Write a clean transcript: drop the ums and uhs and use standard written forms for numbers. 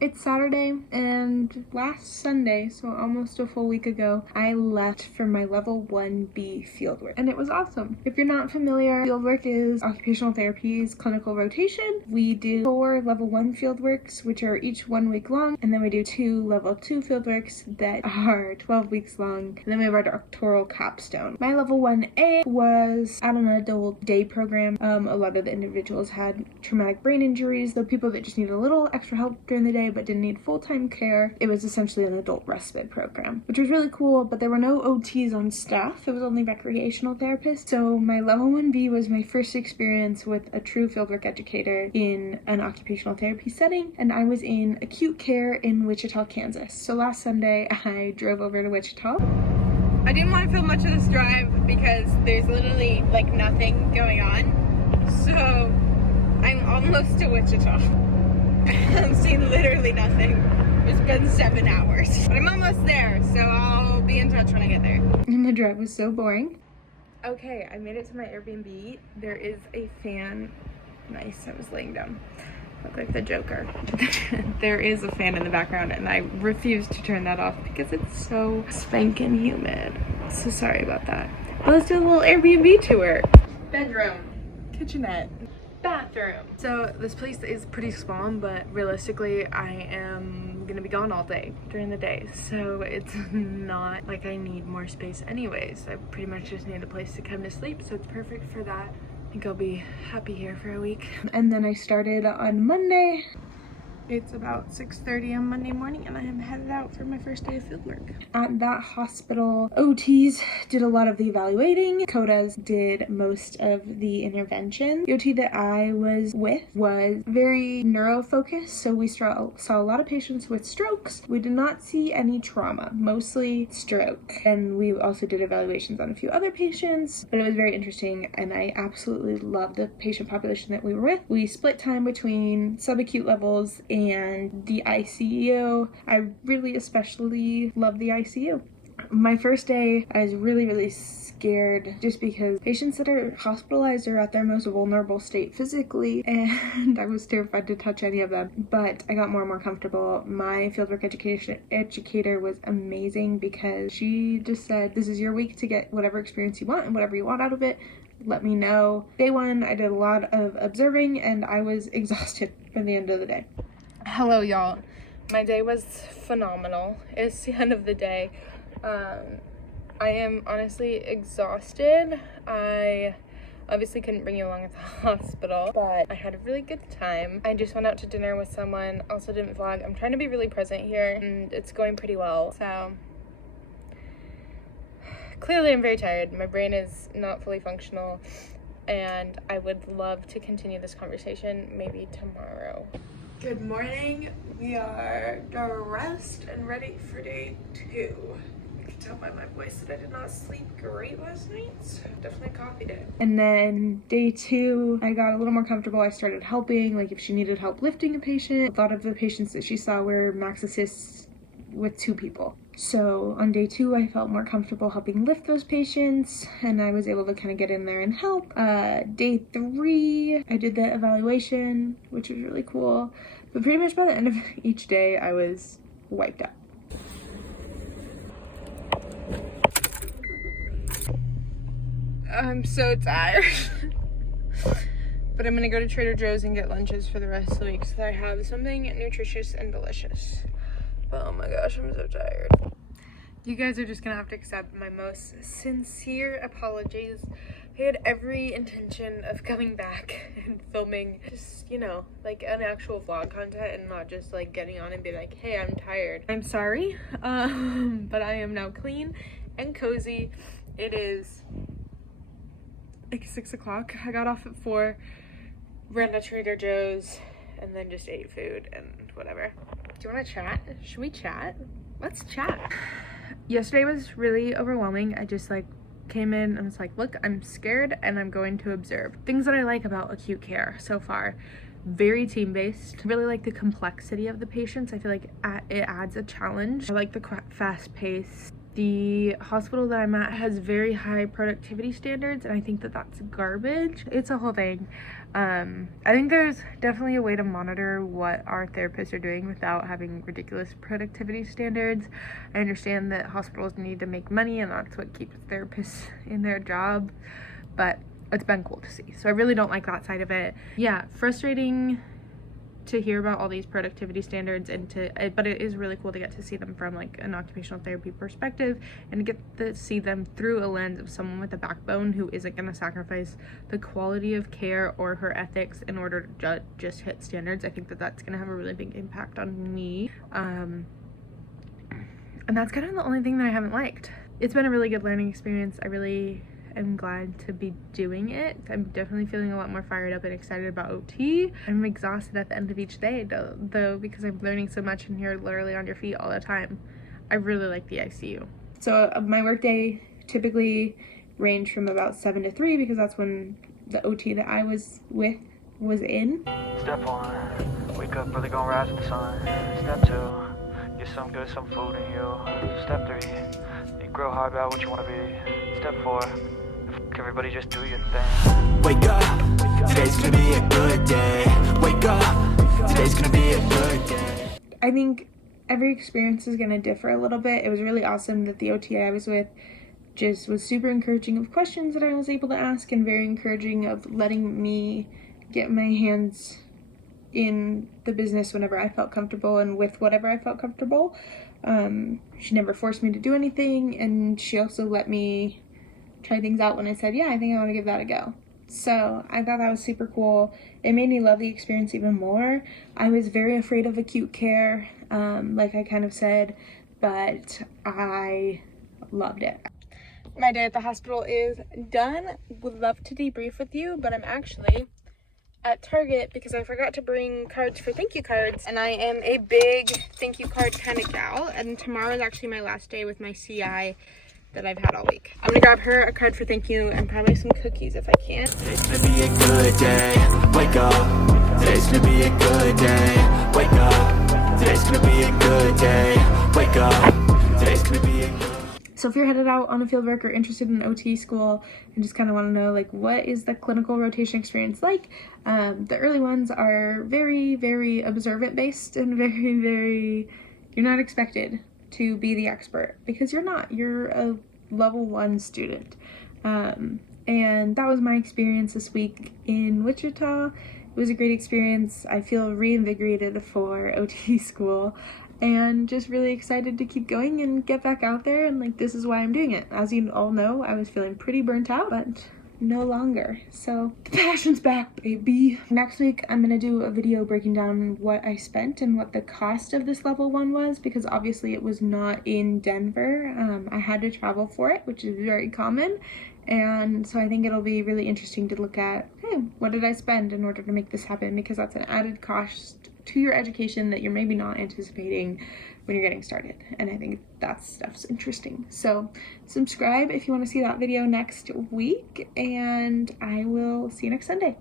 It's Saturday, and last Sunday, so almost a full week ago, I left for my level 1B fieldwork, and it was awesome. If you're not familiar, fieldwork is occupational therapy's clinical rotation. We do 4 level 1 fieldworks, which are each 1 week long, and then we do 2 level 2 fieldworks that are 12 weeks long, and then we have our doctoral capstone. My level 1A was at an adult day program. A lot of the individuals had traumatic brain injuries, though people that just needed a little extra help during the day but didn't need full-time care. It was essentially an adult respite program, which was really cool, but there were no OTs on staff. It was only recreational therapists. So my level 1B was my first experience with a true fieldwork educator in an occupational therapy setting, and I was in acute care in Wichita, Kansas. So last Sunday I drove over to Wichita. I didn't want to film much of this drive because there's literally like nothing going on. So I'm almost to Wichita. I'm seeing literally nothing. It's been 7 hours. But I'm almost there, so I'll be in touch when I get there. And the drive was so boring. Okay, I made it to my Airbnb. There is a fan. Nice, I was laying down. Look like the Joker. There is a fan in the background, and I refuse to turn that off because it's so spanking humid. So sorry about that. But let's do a little Airbnb tour. Bedroom, kitchenette, bathroom. So this place is pretty small, but realistically I am gonna be gone all day during the day, so it's not like I need more space anyways. I pretty much just need a place to come to sleep, so it's perfect for that. I think I'll be happy here for a week. And then I started on Monday. It's about 6:30 on Monday morning, and I am headed out for my first day of fieldwork. At that hospital, OTs did a lot of the evaluating. CODAs did most of the intervention. The OT that I was with was very neuro-focused, so we saw a lot of patients with strokes. We did not see any trauma, mostly stroke. And we also did evaluations on a few other patients, but it was very interesting, and I absolutely loved the patient population that we were with. We split time between subacute levels and the ICU. I really especially love the ICU. My first day, I was really scared just because patients that are hospitalized are at their most vulnerable state physically, and I was terrified to touch any of them. But I got more and more comfortable. My fieldwork educator was amazing because she just said, this is your week to get whatever experience you want and whatever you want out of it. Let me know. Day 1, I did a lot of observing, and I was exhausted by the end of the day. Hello y'all. My day was phenomenal. It's the end of the day. I am honestly exhausted. I obviously couldn't bring you along at the hospital, but I had a really good time. I just went out to dinner with someone, also didn't vlog. I'm trying to be really present here, and it's going pretty well. So clearly I'm very tired. My brain is not fully functional, and I would love to continue this conversation maybe tomorrow. Good morning. We are dressed and ready for day 2. You can tell by my voice that I did not sleep great last night. So definitely a coffee day. And then day 2, I got a little more comfortable. I started helping, like if she needed help lifting a patient. A lot of the patients that she saw were max assists with 2 people. So on day 2, I felt more comfortable helping lift those patients, and I was able to kind of get in there and help. Day 3, I did the evaluation, which was really cool. But pretty much by the end of each day, I was wiped out. I'm so tired. But I'm gonna go to Trader Joe's and get lunches for the rest of the week so that I have something nutritious and delicious. Oh my gosh, I'm so tired. You guys are just gonna have to accept my most sincere apologies. I had every intention of coming back and filming just, you know, like an actual vlog content and not just like getting on and be like, hey, I'm tired. I'm sorry, but I am now clean and cozy. It is like 6 o'clock. I got off at 4, ran to Trader Joe's, and then just ate food and whatever. Do you want to chat? Should we chat? Let's chat. Yesterday was really overwhelming. I just like came in and was like, look, I'm scared and I'm going to observe. Things that I like about acute care so far: very team-based. Really like the complexity of the patients. I feel like it adds a challenge. I like the fast pace. The hospital that I'm at has very high productivity standards, and I think that that's garbage. It's a whole thing. I think there's definitely a way to monitor what our therapists are doing without having ridiculous productivity standards. I understand that hospitals need to make money, and that's what keeps therapists in their job, but it's been cool to see. So I really don't like that side of it. Yeah, frustrating to hear about all these productivity standards, but it is really cool to get to see them from like an occupational therapy perspective and get to see them through a lens of someone with a backbone who isn't going to sacrifice the quality of care or her ethics in order to just hit standards. I think that that's going to have a really big impact on me, and that's kind of the only thing that I haven't liked. It's been a really good learning experience. I really am glad to be doing it. I'm definitely feeling a lot more fired up and excited about OT. I'm exhausted at the end of each day though, because I'm learning so much and you're literally on your feet all the time. I really like the ICU. So my workday typically ranged from about 7 to 3 because that's when the OT that I was with was in. Step 1, wake up, really gonna rise with the sun. Step 2, get some good, some food in you. Step 3, you grow hard about what you want to be. Step 4, everybody just do your thing. Wake up, today's gonna be a good day. Wake up, today's gonna be a good day. I think every experience is gonna differ a little bit. It was really awesome that the OT I was with just was super encouraging of questions that I was able to ask and very encouraging of letting me get my hands in the business whenever I felt comfortable and with whatever I felt comfortable. She never forced me to do anything, and she also let me try things out when I said, yeah, I think I want to give that a go. So I thought that was super cool. It made me love the experience even more. I was very afraid of acute care, like I kind of said, but I loved it. My day at the hospital is done. Would love to debrief with you, but I'm actually at Target because I forgot to bring cards for thank you cards, and I am a big thank you card kind of gal, and tomorrow is actually my last day with my CI that I've had all week. I'm gonna grab her a card for thank you and probably some cookies if I can. Today's gonna be a good day. Wake up, today's gonna be a good day. Wake up, today's gonna be a good day. Wake up, today's gonna be a good. So if you're headed out on a fieldwork or interested in OT school and just kind of want to know like what is the clinical rotation experience like, the early ones are very, very observant based and very, very, you're not expected to be the expert because you're not. You're a level 1 student. And that was my experience this week in Wichita. It was a great experience. I feel reinvigorated for OT school and just really excited to keep going and get back out there, and like this is why I'm doing it. As you all know, I was feeling pretty burnt out, but no longer. So the passion's back, baby. Next week I'm gonna do a video breaking down what I spent and what the cost of this level 1 was, because obviously it was not in Denver. I had to travel for it, which is very common, and so I think it'll be really interesting to look at, okay, what did I spend in order to make this happen, because that's an added cost to your education that you're maybe not anticipating when you're getting started, and I think that stuff's interesting. So subscribe if you want to see that video next week, and I will see you next Sunday.